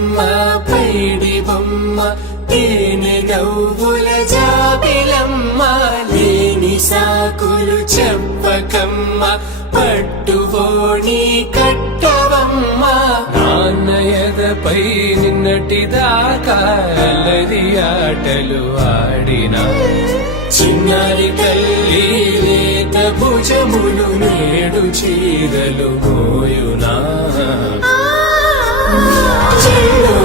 బొమ్మ పైడి బొమ్మ తేనె నవ్వుల జాబిలమ్మ లేని సాకులు చెప్పకమ్మ పట్టువోణి కట్టవమ్మ నాన్నయదపై నిన్నటిదాకా అల్లరి ఆటలు ఆడినా చిన్నారి తల్లి లేత భుజములు నేడు చీరలు మోయునా చెల్లో